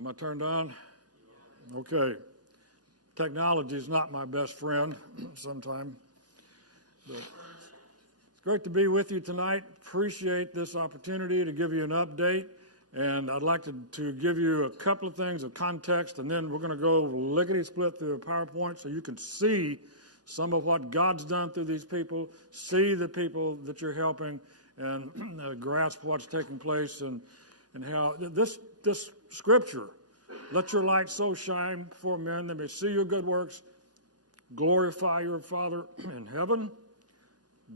Am I turned on? Okay. Technology is not my best friend sometimes. But it's great to be with you tonight. Appreciate this opportunity to give you an update. And I'd like to give you a couple of things of context, and then we're going to go lickety-split through a PowerPoint so you can see some of what God's done through these people, see the people that you're helping, and grasp what's taking place and how this scripture, let your light so shine before men, they may see your good works, glorify your Father in heaven.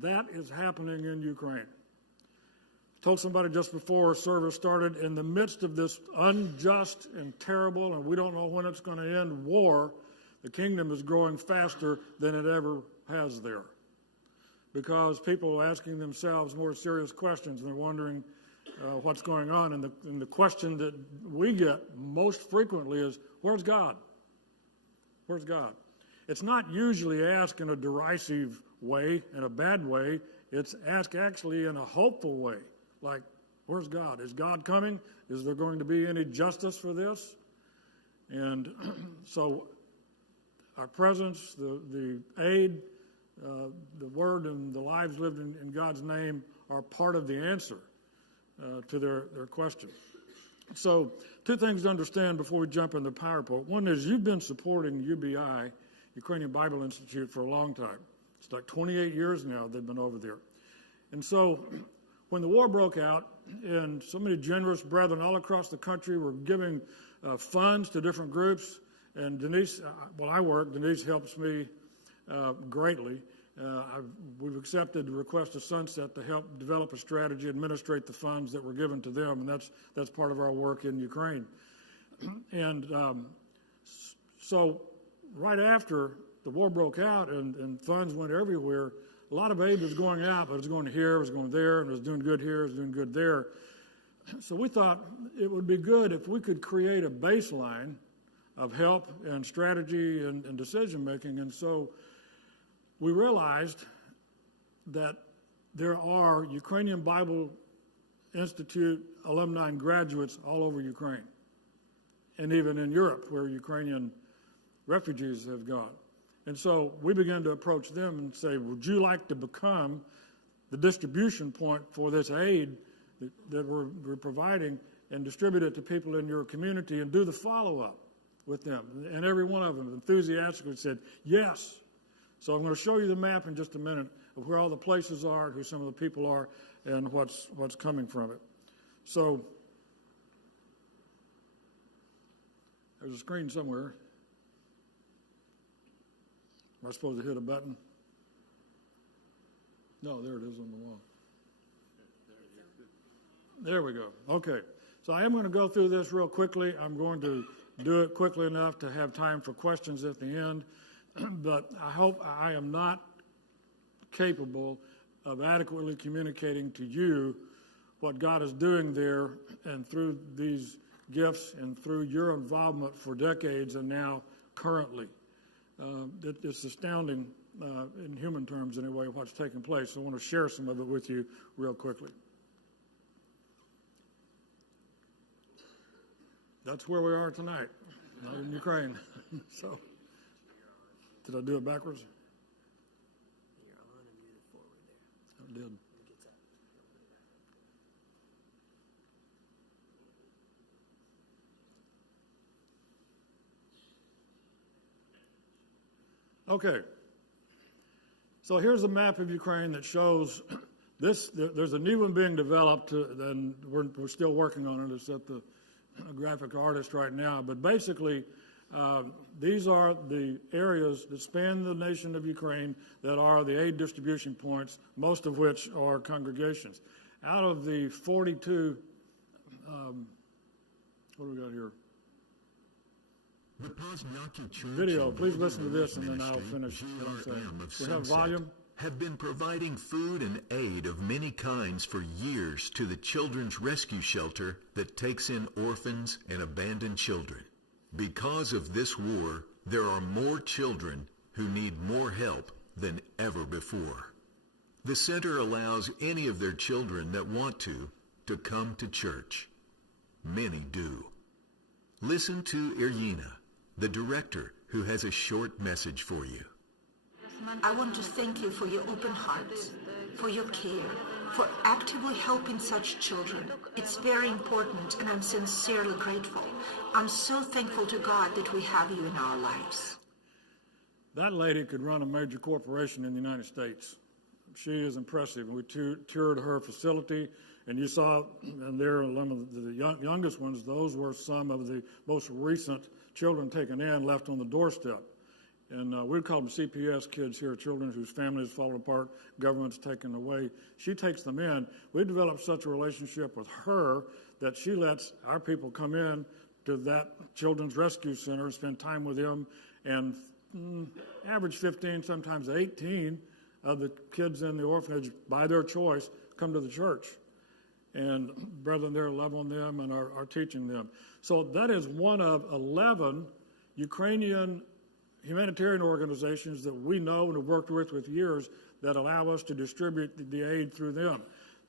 That is happening in Ukraine. I told somebody just before service started, in the midst of this unjust and terrible, and we don't know when it's going to end, war, the kingdom is growing faster than it ever has there. Because people are asking themselves more serious questions, and they're wondering what's going on. And the question that we get most frequently is, where's God? Where's God? It's not usually asked in a derisive way, in a bad way. It's asked actually in a hopeful way. Like, where's God? Is God coming? Is there going to be any justice for this? And so our presence, the aid, the word, and the lives lived in God's name are part of the answer to their question. So two things to understand before we jump into PowerPoint. One is you've been supporting UBI, Ukrainian Bible Institute, for a long time. It's like 28 years now they've been over there. And so when the war broke out, and so many generous brethren all across the country were giving funds to different groups, and Denise, Denise helps me greatly. We've accepted the request of Sunset to help develop a strategy, administrate the funds that were given to them, and that's part of our work in Ukraine. And so right after the war broke out and funds went everywhere, a lot of aid was going out, but it was going here, it was going there, and it was doing good here, it was doing good there. So we thought it would be good if we could create a baseline of help and strategy and decision making. And so we realized that there are Ukrainian Bible Institute alumni and graduates all over Ukraine, and even in Europe where Ukrainian refugees have gone. And so we began to approach them and say, would you like to become the distribution point for this aid that we're providing and distribute it to people in your community and do the follow-up with them? And every one of them enthusiastically said, yes. So I'm going to show you the map in just a minute of where all the places are, who some of the people are, and what's coming from it. So there's a screen somewhere. Am I supposed to hit a button? No, there it is on the wall. There we go. Okay. So I am going to go through this real quickly. I'm going to do it quickly enough to have time for questions at the end. But I hope I am not capable of adequately communicating to you what God is doing there and through these gifts and through your involvement for decades and now currently. It's astounding in human terms anyway what's taking place. So I want to share some of it with you real quickly. That's where we are tonight, not in Ukraine. So, did I do it backwards? You're on and you did forward there. I did. Okay, so here's a map of Ukraine that shows this. There's a new one being developed, and we're still working on it. It's at the graphic artist right now. But basically, these are the areas that span the nation of Ukraine that are the aid distribution points, most of which are congregations. Out of the 42, what do we got here? Video, please listen to this and then I'll finish what I'm saying. We have volume. Have been providing food and aid of many kinds for years to the Children's Rescue Shelter that takes in orphans and abandoned children. Because of this war, there are more children who need more help than ever before. The center allows any of their children that want to come to church. Many do. Listen to Irina, the director, who has a short message for you. I want to thank you for your open hearts, for your care, for actively helping such children. It's very important, and I'm sincerely grateful. I'm so thankful to God that we have you in our lives. That lady could run a major corporation in the United States. She is impressive. We toured her facility, and you saw, and there are one of the youngest ones, those were some of the most recent children taken in, left on the doorstep. And we call them CPS kids here, children whose families fall apart, government's taken away. She takes them in. We developed such a relationship with her that she lets our people come in to that children's rescue center and spend time with them, and average 15, sometimes 18 of the kids in the orphanage, by their choice, come to the church. And brethren there love on them and are teaching them. So that is one of 11 Ukrainian humanitarian organizations that we know and have worked with years that allow us to distribute the aid through them.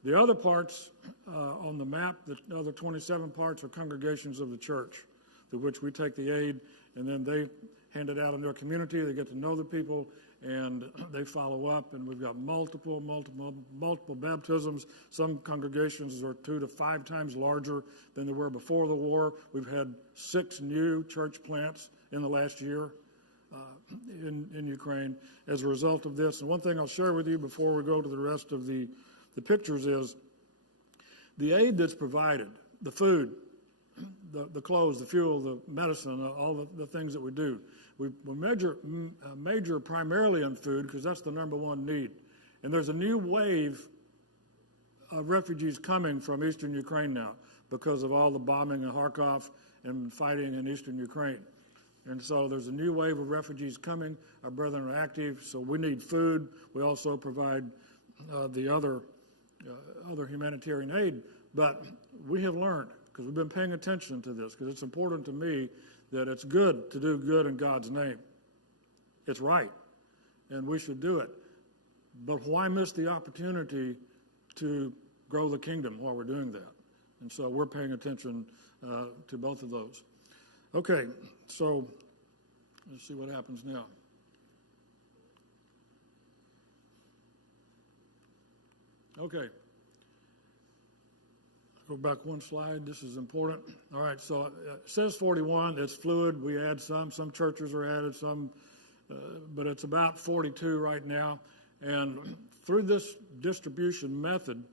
The other parts on the map, the other 27 parts, are congregations of the church, through which we take the aid, and then they hand it out in their community. They get to know the people, and they follow up. And we've got multiple baptisms. Some congregations are 2 to 5 times larger than they were before the war. We've had 6 new church plants in the last year in Ukraine as a result of this. And one thing I'll share with you before we go to the rest of the pictures is the aid that's provided, the food, the clothes, the fuel, the medicine, all the things that we do. We major primarily on food because that's the number one need. And there's a new wave of refugees coming from eastern Ukraine now because of all the bombing in Kharkov and fighting in eastern Ukraine. And so there's a new wave of refugees coming. Our brethren are active, so we need food. We also provide the other humanitarian aid. But we have learned, because we've been paying attention to this, because it's important to me that it's good to do good in God's name. It's right, and we should do it. But why miss the opportunity to grow the kingdom while we're doing that? And so we're paying attention to both of those. Okay, so let's see what happens now. Okay. Go back one slide. This is important. All right, so it says 41. It's fluid. We add some. Some churches are added, some, but it's about 42 right now. And through this distribution method,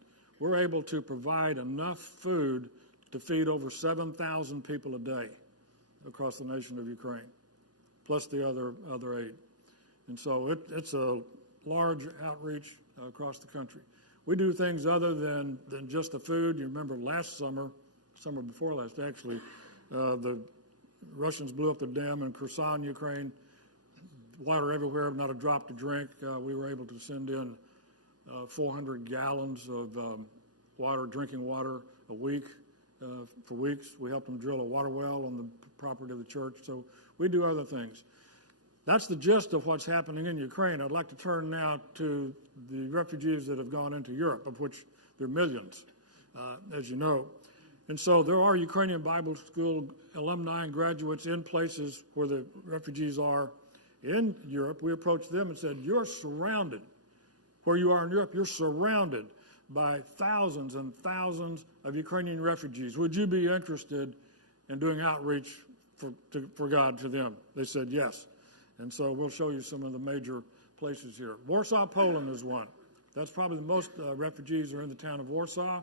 we're able to provide enough food to feed over 7,000 people a day across the nation of Ukraine, plus the other aid. And so it's a large outreach across the country. We do things other than just the food. You remember last summer before last actually, the Russians blew up the dam in Kherson, Ukraine. Water everywhere, not a drop to drink. We were able to send in 400 gallons of drinking water a week for weeks. We helped them drill a water well on the property of the church. So we do other things. That's the gist of what's happening in Ukraine. I'd like to turn now to the refugees that have gone into Europe, of which there are millions, as you know. And so there are Ukrainian Bible School alumni and graduates in places where the refugees are in Europe. We approached them and said, you're surrounded, where you are in Europe, you're surrounded by thousands and thousands of Ukrainian refugees. Would you be interested in doing outreach for God to them? They said yes. And so we'll show you some of the major places here. Warsaw, Poland is one. That's probably the most refugees are in the town of Warsaw.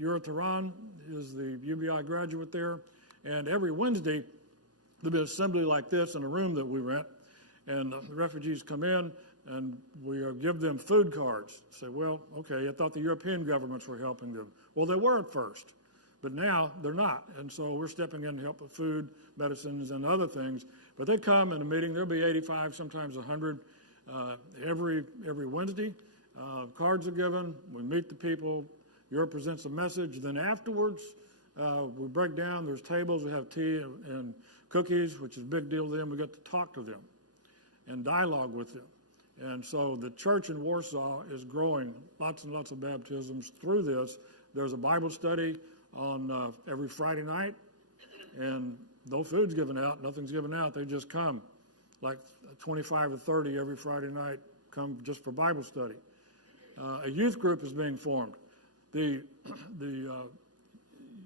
Eurotharon is the UBI graduate there. And every Wednesday, there'll be an assembly like this in a room that we rent. And the refugees come in, and we give them food cards. Say, well, okay, I thought the European governments were helping them. Well, they were at first, but now they're not. And so we're stepping in to help with food, medicines, and other things. But they come in a meeting. There'll be 85, sometimes 100 every Wednesday. Cards are given. We meet the people. Europe presents a message. Then afterwards, we break down. There's tables. We have tea and cookies, which is a big deal to them. We get to talk to them and dialogue with them. And so the church in Warsaw is growing, lots and lots of baptisms through this. There's a Bible study on every Friday night, and no food's given out, nothing's given out. They just come, like 25 or 30 every Friday night, come just for Bible study. A youth group is being formed. The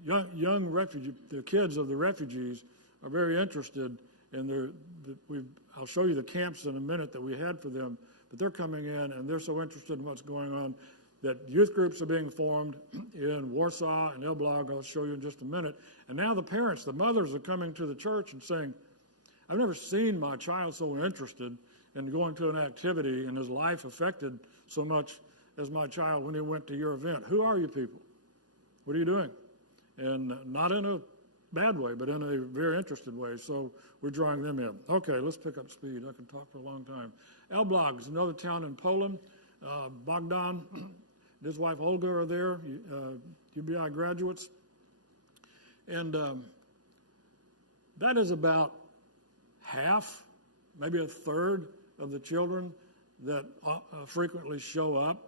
young refugee, the kids of the refugees are very interested in I'll show you the camps in a minute that we had for them, but they're coming in and they're so interested in what's going on that youth groups are being formed in Warsaw and Elbląg. I'll show you in just a minute. And now the parents, the mothers are coming to the church and saying, I've never seen my child so interested in going to an activity and his life affected so much as my child when he went to your event. Who are you people? What are you doing? And not in a bad way, but in a very interested way. So we're drawing them in. Okay, let's pick up speed. I can talk for a long time. Elbląg is another town in Poland. Bogdan and his wife Olga are there, UBI graduates. And that is about half, maybe a third of the children that frequently show up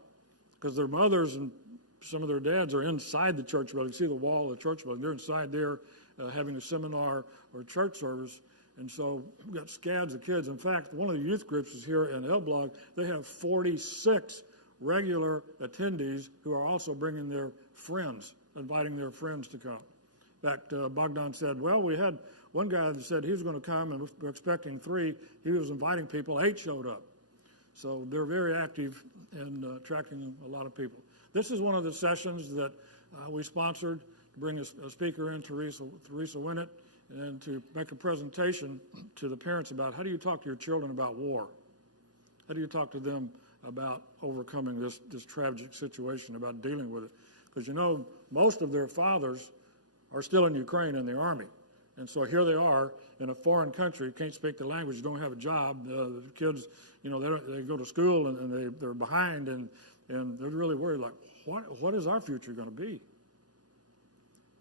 because their mothers and some of their dads are inside the church building. You see the wall of the church building. They're inside there having a seminar or church service. And so we've got scads of kids. In fact, one of the youth groups is here in Elbląg. They have 46 regular attendees who are also bringing their friends, inviting their friends to come. In fact, Bogdan said, well, we had one guy that said he was going to come and we're expecting 3. He was inviting people. 8 showed up. So they're very active in attracting a lot of people. This is one of the sessions that we sponsored to bring a speaker in, Teresa Winnett, and to make a presentation to the parents about how do you talk to your children about war? How do you talk to them about overcoming this tragic situation, about dealing with it? Because, you know, most of their fathers are still in Ukraine in the army. And so here they are in a foreign country, can't speak the language, don't have a job. The kids, you know, they go to school and they're behind and they're really worried, like, what is our future going to be?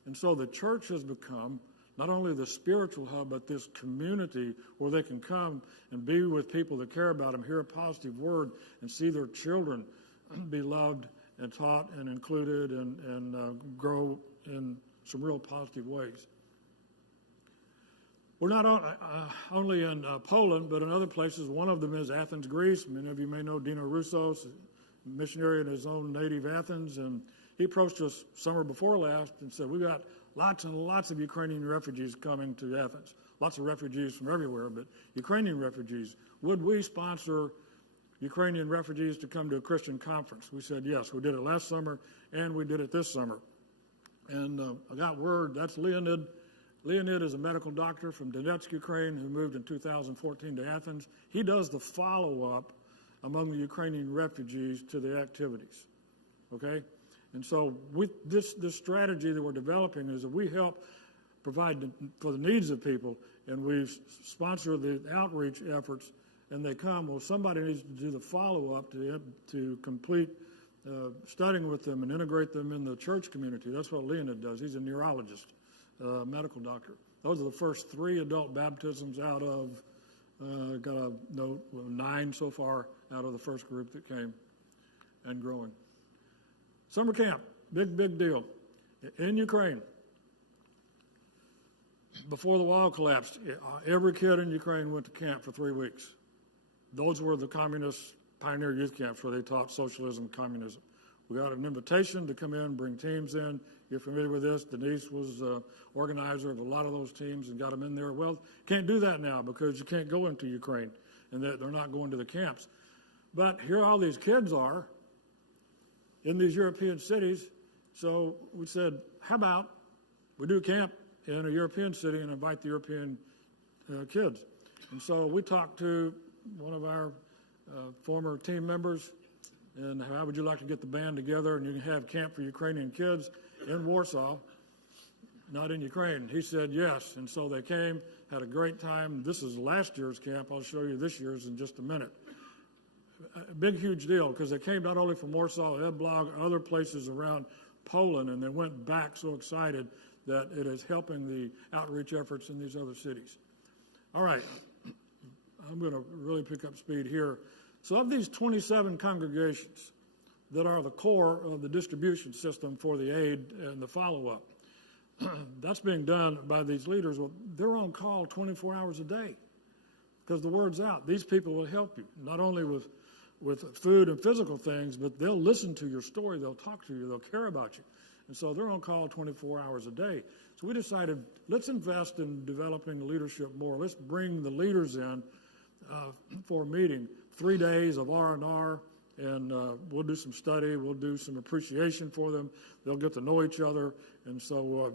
And so the church has become not only the spiritual hub, but this community where they can come and be with people that care about them, hear a positive word, and see their children be loved and taught and included and grow in some real positive ways. We're not only in Poland, but in other places. One of them is Athens, Greece. Many of you may know Dino Roussos, a missionary in his own native Athens, and he approached us summer before last and said, we've got lots and lots of Ukrainian refugees coming to Athens. Lots of refugees from everywhere, but Ukrainian refugees. Would we sponsor Ukrainian refugees to come to a Christian conference? We said yes. We did it last summer, and we did it this summer. And I got word, that's Leonid. Leonid is a medical doctor from Donetsk, Ukraine, who moved in 2014 to Athens. He does the follow-up among the Ukrainian refugees to the activities, okay? And so this strategy that we're developing is that we help provide for the needs of people, and we sponsor the outreach efforts, and they come. Well, somebody needs to do the follow-up to complete studying with them and integrate them in the church community. That's what Leonid does. He's a neurologist, medical doctor. Those are the first 3 adult baptisms out of, got a note, 9 so far out of the first group that came and growing. Summer camp, big deal. In Ukraine, before the wall collapsed, every kid in Ukraine went to camp for 3 weeks. Those were the communist pioneer youth camps where they taught socialism, communism. We got an invitation to come in, bring teams in. You're familiar with this. Denise was organizer of a lot of those teams and got them in there. Well, can't do that now because you can't go into Ukraine, and they're not going to the camps. But here all these kids are in these European cities. So we said, how about we do camp in a European city and invite the European kids? And so we talked to one of our former team members, and how would you like to get the band together and you can have camp for Ukrainian kids in Warsaw, not in Ukraine? He said yes, and so they came, had a great time. This is last year's camp. I'll show you this year's in just a minute. A big, huge deal, because they came not only from Warsaw, Elbląg, other places around Poland, and they went back so excited that it is helping the outreach efforts in these other cities. All right, I'm going to really pick up speed here. So of these 27 congregations that are the core of the distribution system for the aid and the follow-up, that's being done by these leaders. Well, they're on call 24 hours a day because the word's out. These people will help you, not only with food and physical things, but they'll listen to your story, they'll talk to you, they'll care about you. And so they're on call 24 hours a day. So we decided, let's invest in developing leadership more. Let's bring the leaders in for a meeting, 3 days of R&R, and we'll do some study, we'll do some appreciation for them. They'll get to know each other. And so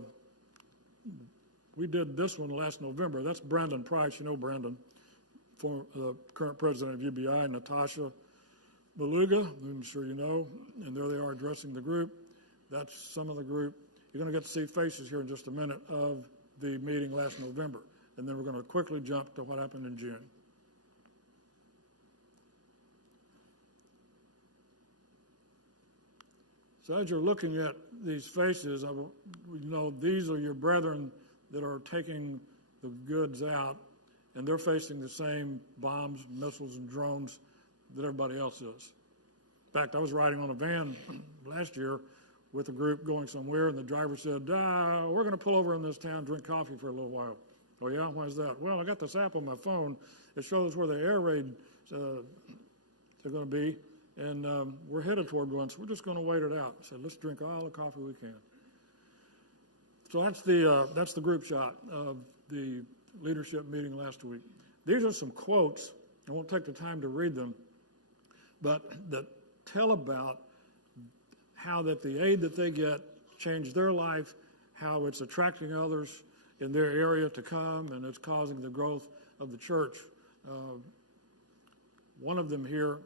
we did this one last November. That's Brandon Price. You know Brandon, current president of UBI, Natasha Beluga, who I'm sure you know, and there they are addressing the group. That's some of the group. You're going to get to see faces here in just a minute of the meeting last November, and then we're going to quickly jump to what happened in June. So as you're looking at these faces, these are your brethren that are taking the goods out, and they're facing the same bombs, missiles, and drones that everybody else is. In fact, I was riding on a van last year with a group going somewhere, and the driver said, we're going to pull over in this town, drink coffee for a little while. Oh, yeah? Why is that? Well, I got this app on my phone. It shows where the air raid are going to be, and we're headed toward one, so we're just going to wait it out. I said, let's drink all the coffee we can. So that's the group shot of the leadership meeting last week. These are some quotes. I won't take the time to read them, but that tell about how that the aid that they get changed their life, how it's attracting others in their area to come, and it's causing the growth of the church. One of them here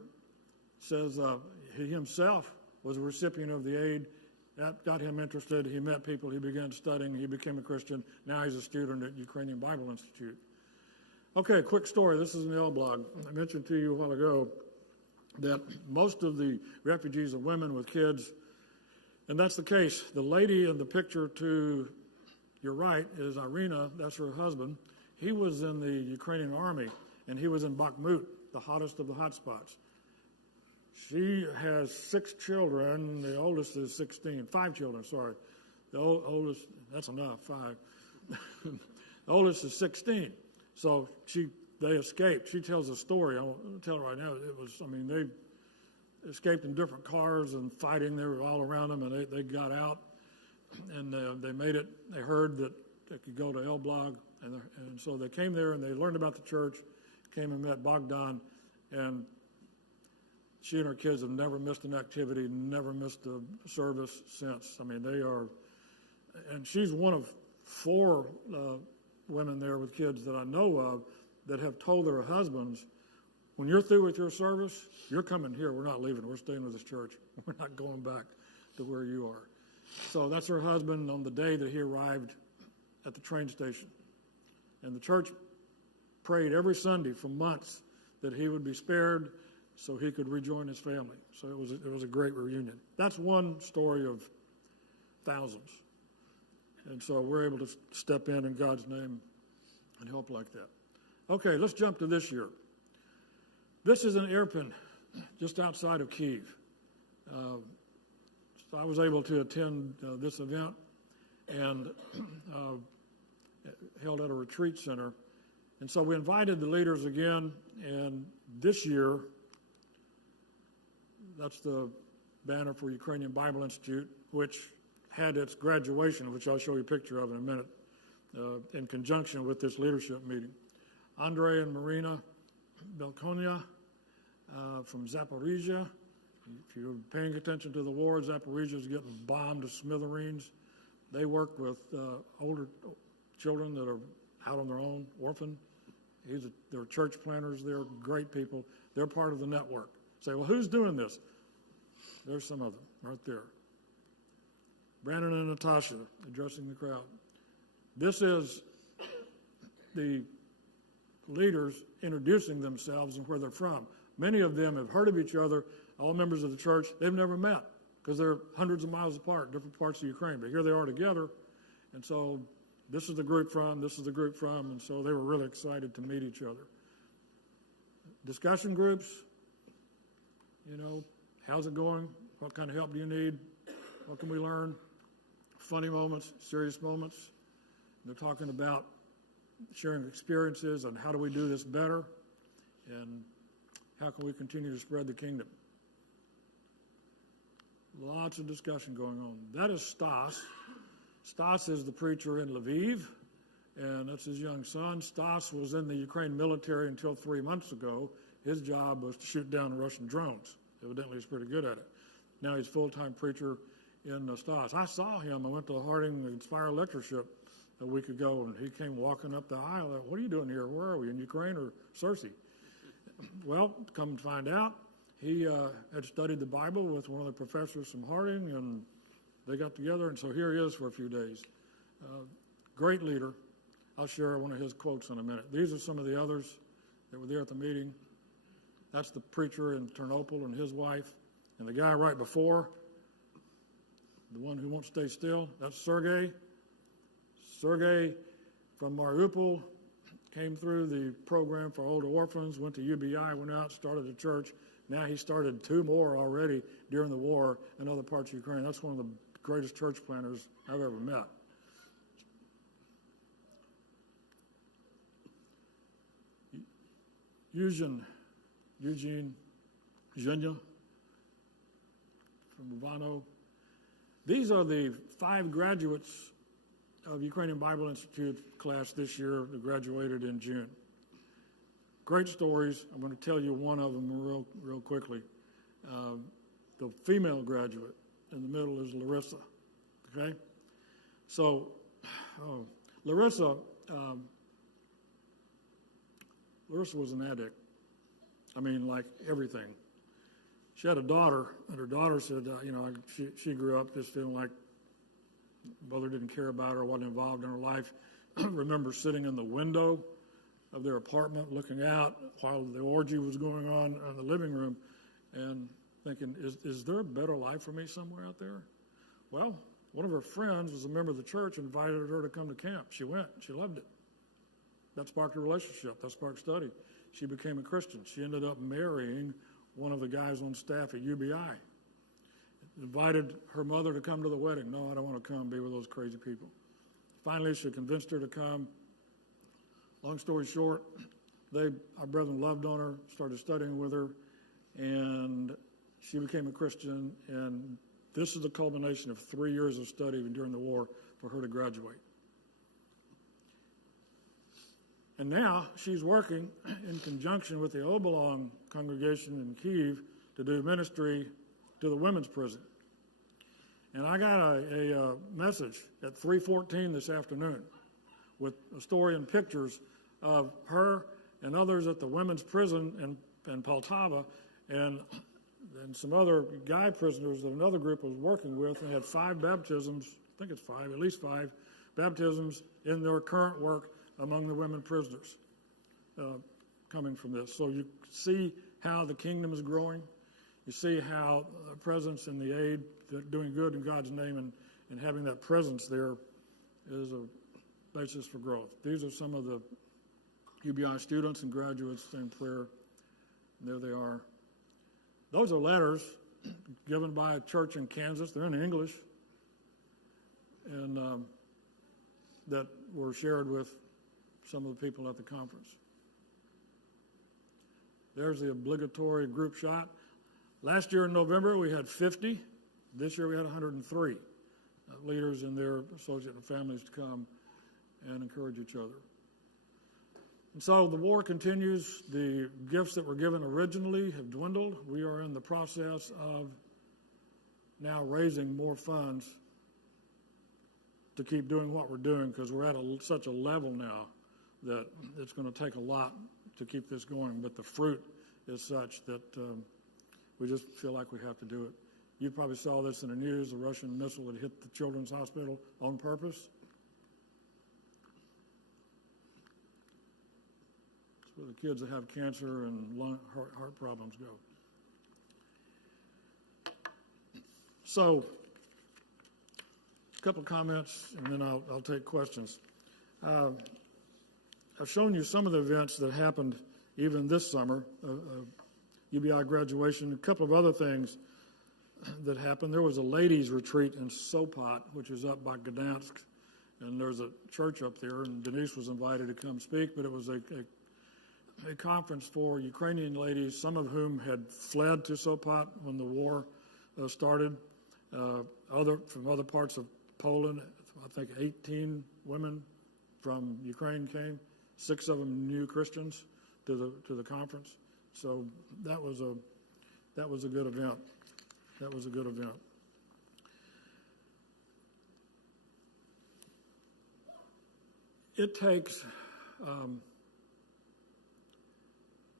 says he himself was a recipient of the aid. That got him interested. He met people. He began studying. He became a Christian. Now he's a student at Ukrainian Bible Institute. Okay, quick story. This is an L blog. I mentioned to you a while ago that most of the refugees are women with kids, and that's the case. The lady in the picture to your right is Irina. That's her husband. He was in the Ukrainian army, and he was in Bakhmut, the hottest of the hot spots. She has 6 children. The oldest is 16. 5 children, sorry. The oldest, that's enough, 5. The oldest is 16. So they escaped. She tells a story. I won't tell it right now. They escaped in different cars and fighting. They were all around them, and they got out, and they made it. They heard that they could go to El Blog, and so they came there, and they learned about the church, came and met Bogdan, and she and her kids have never missed an activity, never missed a service since. They are, and she's one of 4 women there with kids that I know of that have told their husbands, when you're through with your service, you're coming here. We're not leaving. We're staying with this church. We're not going back to where you are. So that's her husband on the day that he arrived at the train station. And the church prayed every Sunday for months that he would be spared so he could rejoin his family. So it was a great reunion. That's one story of thousands. And so we're able to step in God's name and help like that. Okay, let's jump to this year. This is an Irpin, just outside of Kyiv. So I was able to attend this event and held at a retreat center. And so we invited the leaders again, and this year, that's the banner for Ukrainian Bible Institute, which had its graduation, which I'll show you a picture of in a minute, in conjunction with this leadership meeting. Andrei and Marina Belkonia from Zaporizhia. If you're paying attention to the war, Zaporizhia is getting bombed to smithereens. They work with older children that are out on their own, orphan. They're church planters. They're great people. They're part of the network. Say, well, who's doing this? There's some of them right there. Brandon and Natasha addressing the crowd. This is the leaders introducing themselves and where they're from. Many of them have heard of each other, all members of the church. They've never met because they're hundreds of miles apart, different parts of Ukraine. But here they are together. And so this is the group from, this is the group from. And so they were really excited to meet each other. Discussion groups, how's it going? What kind of help do you need? What can we learn? funny moments, serious moments. They're talking about sharing experiences and how do we do this better and how can we continue to spread the kingdom. Lots of discussion going on. That is Stas. Stas is the preacher in Lviv, and that's his young son. Stas was in the Ukraine military until 3 months ago. His job was to shoot down Russian drones. Evidently, he's pretty good at it. Now he's full-time preacher in Stas. I saw him. I went to the Harding Inspire Lectureship a week ago, and he came walking up the aisle. What are you doing here? Where are we, in Ukraine or Cersei? Well, come to find out, he had studied the Bible with one of the professors from Harding, and they got together, and so here he is for a few days. Great leader. I'll share one of his quotes in a minute. These are some of the others that were there at the meeting. That's the preacher in Ternopil and his wife. And the guy right before, the one who won't stay still, that's Sergei. Sergei from Mariupol came through the program for older orphans, went to UBI, went out, started a church. Now he started 2 more already during the war in other parts of Ukraine. That's one of the greatest church planters I've ever met. Eugene Zhenya from Ivano. These are the 5 graduates of Ukrainian Bible Institute class this year that graduated in June. Great stories. I'm going to tell you one of them real quickly. The female graduate in the middle is Larissa. Okay? So, Larissa was an addict. I mean, like everything. She had a daughter, and her daughter said, she grew up just feeling like mother didn't care about her, wasn't involved in her life. I remember sitting in the window of their apartment looking out while the orgy was going on in the living room and thinking, is there a better life for me somewhere out there? Well, one of her friends was a member of the church, invited her to come to camp. She went. She loved it. That sparked a relationship. That sparked study. She became a Christian. She ended up marrying one of the guys on staff at UBI. Invited her mother to come to the wedding. No, I don't want to come be with those crazy people. Finally, she convinced her to come. Long story short, our brethren loved on her, started studying with her, and she became a Christian. And this is the culmination of 3 years of study during the war for her to graduate. And now she's working in conjunction with the Obolong congregation in Kyiv to do ministry to the women's prison. And I got a message at 3:14 this afternoon with a story and pictures of her and others at the women's prison in Poltava and some other guy prisoners that another group was working with. They had 5 baptisms, I think it's 5, at least 5 baptisms in their current work among the women prisoners coming from this. So you see how the kingdom is growing. You see how the presence and the aid, doing good in God's name and having that presence there is a basis for growth. These are some of the UBI students and graduates in prayer. There they are. Those are letters given by a church in Kansas. They're in English. And that were shared with some of the people at the conference. There's the obligatory group shot. Last year in November, we had 50. This year, we had 103 leaders and their associate and families to come and encourage each other. And so the war continues. The gifts that were given originally have dwindled. We are in the process of now raising more funds to keep doing what we're doing because we're at such a level now that it's going to take a lot to keep this going. But the fruit is such that we just feel like we have to do it. You probably saw this in the news, the Russian missile that hit the children's hospital on purpose. It's where the kids that have cancer and heart problems go. So, a couple of comments, and then I'll take questions. I've shown you some of the events that happened even this summer, UBI graduation, a couple of other things. that happened. There was a ladies' retreat in Sopot, which is up by Gdansk, and there's a church up there, and Denise was invited to come speak, but it was a conference for Ukrainian ladies, some of whom had fled to Sopot when the war started, from other parts of Poland. I think 18 women from Ukraine came. 6 of them new Christians to the conference. So that was a good event. That was a good event. It takes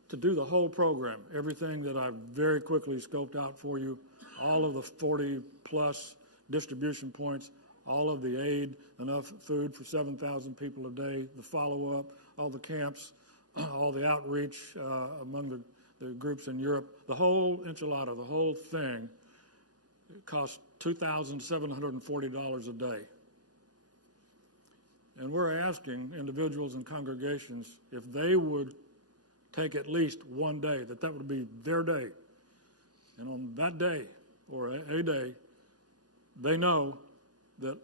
to do the whole program, everything that I've very quickly scoped out for you, all of the 40 plus distribution points, all of the aid, enough food for 7,000 people a day, the follow-up, all the camps, all the outreach among the groups in Europe, the whole enchilada, the whole thing, it costs $2,740 a day. And we're asking individuals and congregations if they would take at least one day, that would be their day. And on that day, or a day, they know that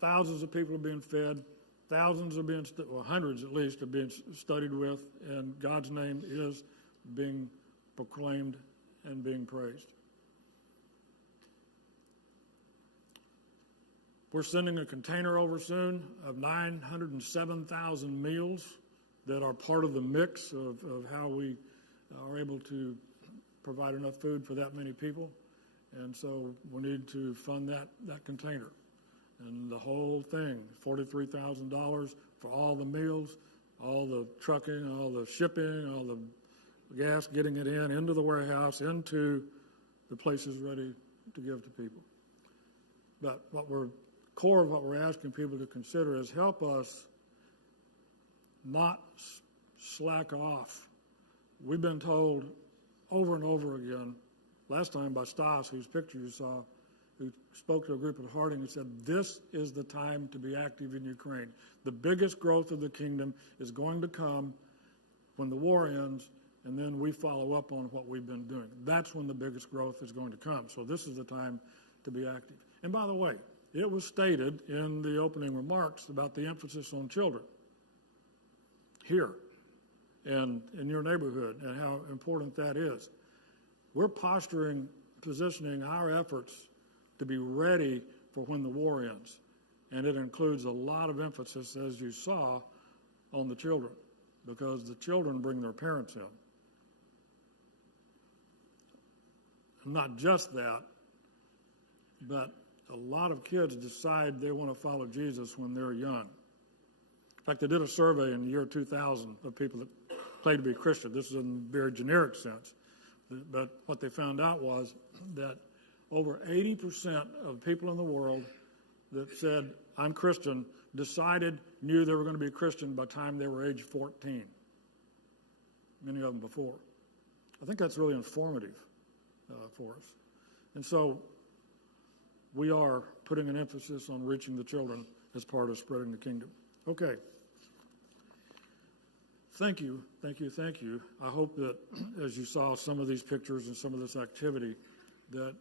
thousands of people are being fed, thousands are being, well, hundreds at least, are being studied with, and God's name is being proclaimed and being praised. We're sending a container over soon of 907,000 meals that are part of the mix of how we are able to provide enough food for that many people. And so we need to fund that container. And the whole thing, $43,000 for all the meals, all the trucking, all the shipping, all the gas, getting it into the warehouse, into the places ready to give to people. But core of what we're asking people to consider is help us not slack off. We've been told over and over again, last time by Stas, whose picture you saw, who spoke to a group at Harding and said, this is the time to be active in Ukraine. The biggest growth of the kingdom is going to come when the war ends, and then we follow up on what we've been doing. That's when the biggest growth is going to come. So this is the time to be active. And by the way, it was stated in the opening remarks about the emphasis on children here and in your neighborhood and how important that is. We're positioning our efforts to be ready for when the war ends. And it includes a lot of emphasis, as you saw, on the children, because the children bring their parents in. And not just that, but a lot of kids decide they want to follow Jesus when they're young. In fact, they did a survey in the year 2000 of people that claim to be Christian. This is in a very generic sense. But what they found out was that over 80% of people in the world that said, I'm Christian, knew they were going to be Christian by the time they were age 14. Many of them before. I think that's really informative for us. And so we are putting an emphasis on reaching the children as part of spreading the kingdom. Okay. Thank you, thank you, thank you. I hope that as you saw some of these pictures and some of this activity, that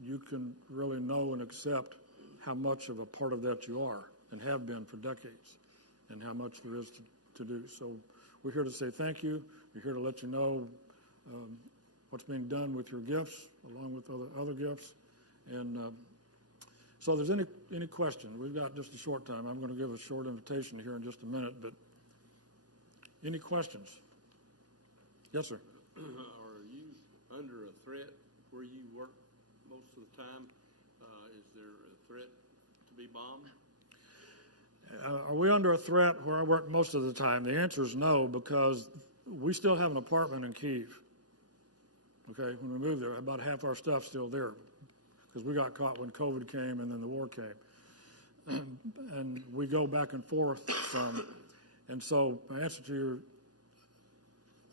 you can really know and accept how much of a part of that you are and have been for decades, and how much there is to do. So we're here to say thank you. We're here to let you know what's being done with your gifts, along with other gifts. And so if there's any question, we've got just a short time. I'm going to give a short invitation here in just a minute, but any questions? Yes, sir. Are you under a threat where you work most of the time? Is there a threat to be bombed? Are we under a threat where I work most of the time? The answer is no, because we still have an apartment in Kyiv. Okay, when we moved there, about half our stuff's still there, because we got caught when COVID came and then the war came. And we go back and forth some. And so my answer to you,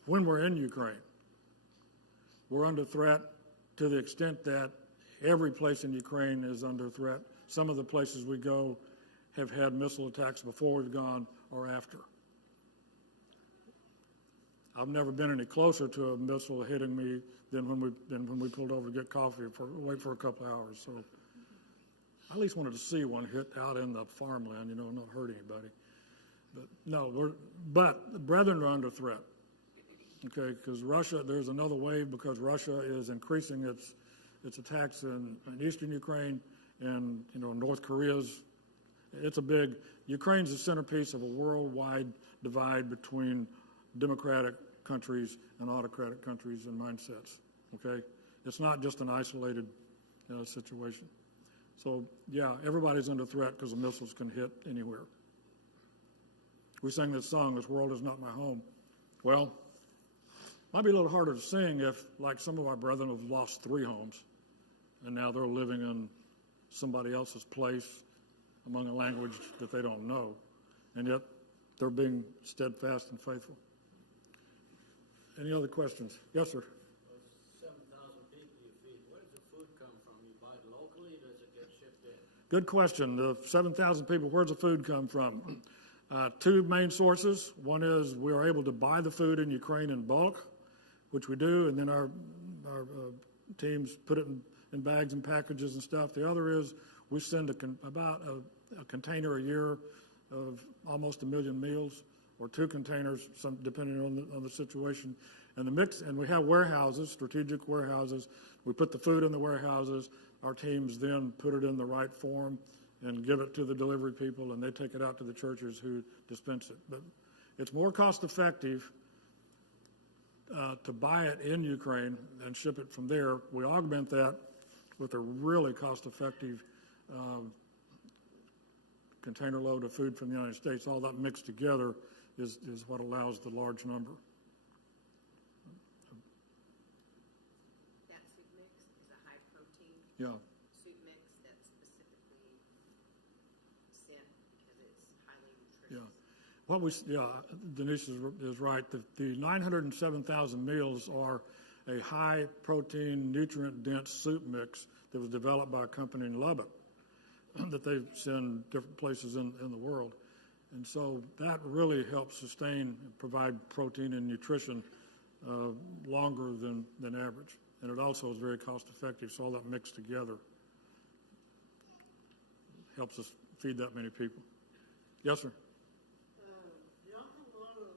when we're in Ukraine, we're under threat to the extent that every place in Ukraine is under threat. Some of the places we go have had missile attacks before we've gone or after. I've never been any closer to a missile hitting me than when we pulled over to get coffee wait for a couple of hours. So I at least wanted to see one hit out in the farmland, not hurt anybody. But no, but the brethren are under threat. Okay, because Russia, there's another wave because Russia is increasing its attacks in eastern Ukraine, and North Korea's. Ukraine's the centerpiece of a worldwide divide between democratic countries and autocratic countries and mindsets. Okay, it's not just an isolated situation. So yeah, everybody's under threat because the missiles can hit anywhere. We sang this song, "This World Is Not My Home." Well, might be a little harder to sing if, like some of our brethren have lost 3 homes, and now they're living in somebody else's place among a language that they don't know, and yet they're being steadfast and faithful. Any other questions? Yes, sir. 7,000 people you feed. Where does the food come from? You buy it locally, or does it get shipped in? Good question. The 7,000 people, where's the food come from? 2 main sources. One is we are able to buy the food in Ukraine in bulk, which we do, and then our teams put it in bags and packages and stuff. The other is we send about a container a year of almost 1 million meals, or 2 containers, some depending on the situation. And the mix, and we have warehouses, strategic warehouses. We put the food in the warehouses. Our teams then put it in the right form and give it to the delivery people, and they take it out to the churches who dispense it. But it's more cost effective to buy it in Ukraine and ship it from there. We augment that with a really cost effective container load of food from the United States. All that mixed together is what allows the large number. That soup mix is a high protein Yeah. soup mix that's specifically sent because it's highly nutritious. Denise is right. The 907,000 meals are a high protein, nutrient dense soup mix that was developed by a company in Lubbock that they send different places in the world. And so that really helps sustain and provide protein and nutrition longer than average. And it also is very cost effective, so all that mixed together helps us feed that many people. Yes, sir. Y'all have a lot of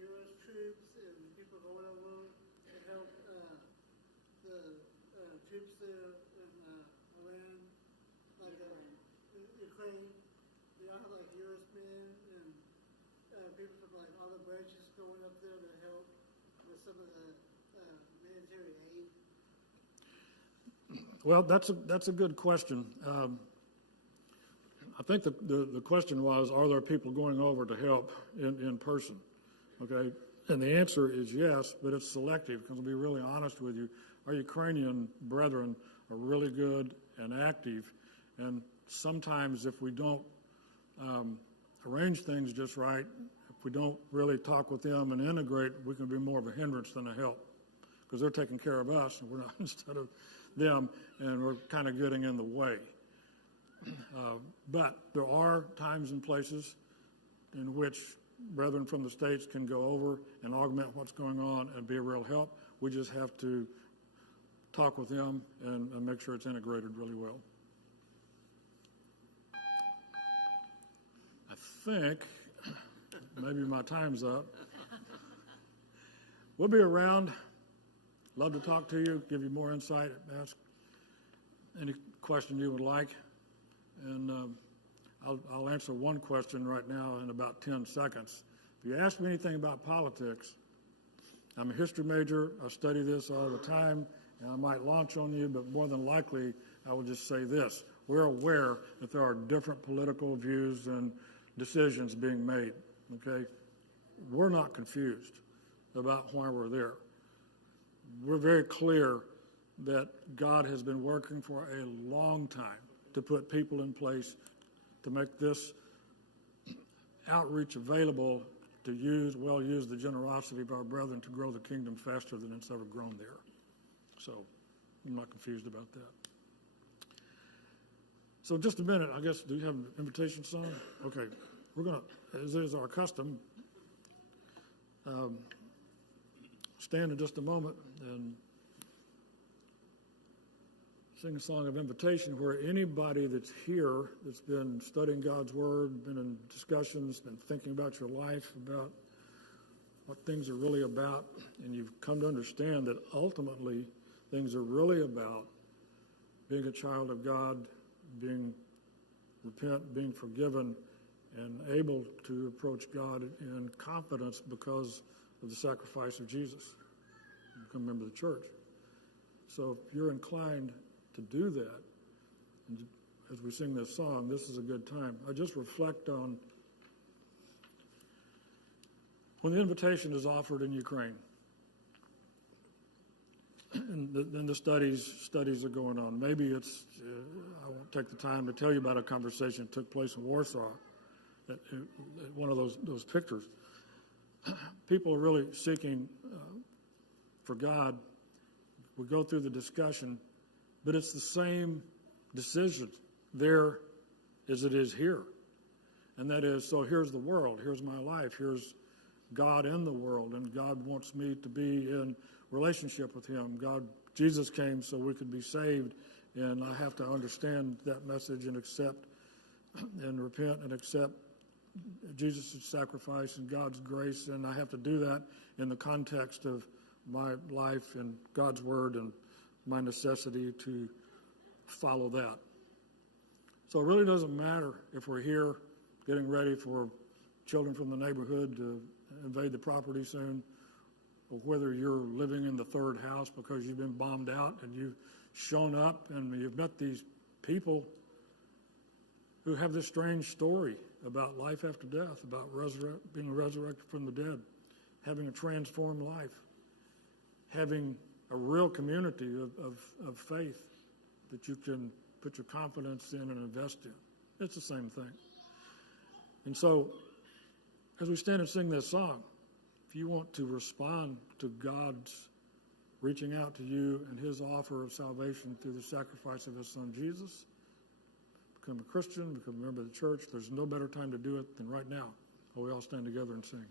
U.S. troops and people going over to help the troops there in Iran, Ukraine. Do y'all have U.S. men and people from other branches going up there to help with some of the military aid? Well, that's a good question. I think the question was, are there people going over to help in person? Okay, and the answer is yes, but it's selective, because I'll be really honest with you. Our Ukrainian brethren are really good and active, and sometimes if we don't arrange things just right, if we don't really talk with them and integrate, we can be more of a hindrance than a help, because they're taking care of us and we're not instead of them, and we're kind of getting in the way. But there are times and places in which brethren from the States can go over and augment what's going on and be a real help. We just have to talk with them and make sure it's integrated really well. I think maybe my time's up. We'll be around. Love to talk to you, give you more insight, ask any question you would like. And I'll answer one question right now in about 10 seconds. If you ask me anything about politics, I'm a history major. I study this all the time, and I might launch on you, but more than likely, I will just say this. We're aware that there are different political views and decisions being made, okay? We're not confused about why we're there. We're very clear that God has been working for a long time to put people in place to make this outreach available to use the generosity of our brethren to grow the kingdom faster than it's ever grown there. So I'm not confused about that. So just a minute, I guess, do you have an invitation song? Okay, we're going to, as is our custom, stand in just a moment and sing a song of invitation where anybody that's here, that's been studying God's Word, been in discussions, been thinking about your life, about what things are really about, and you've come to understand that ultimately things are really about being a child of God, being forgiven, and able to approach God in confidence because of the sacrifice of Jesus. You become a member of the church. So if you're inclined to do that, and as we sing this song, this is a good time. I just reflect on when the invitation is offered in Ukraine, and then the studies are going on. Maybe it's, I won't take the time to tell you about a conversation that took place in Warsaw, at one of those pictures. People are really seeking for God. We go through the discussion, but it's the same decision there as it is here. And that is, so here's the world, here's my life, here's God in the world, and God wants me to be in relationship with Him. Jesus came so we could be saved, and I have to understand that message and accept and repent and accept Jesus' sacrifice and God's grace, and I have to do that in the context of my life and God's Word and my necessity to follow that. So it really doesn't matter if we're here getting ready for children from the neighborhood to invade the property soon, or whether you're living in the third house because you've been bombed out and you've shown up and you've met these people who have this strange story about life after death, about being resurrected from the dead, having a transformed life, having a real community of faith that you can put your confidence in and invest in. It's the same thing. And so, as we stand and sing this song, if you want to respond to God's reaching out to you and His offer of salvation through the sacrifice of His Son Jesus, become a Christian, become a member of the church, there's no better time to do it than right now. We all stand together and sing.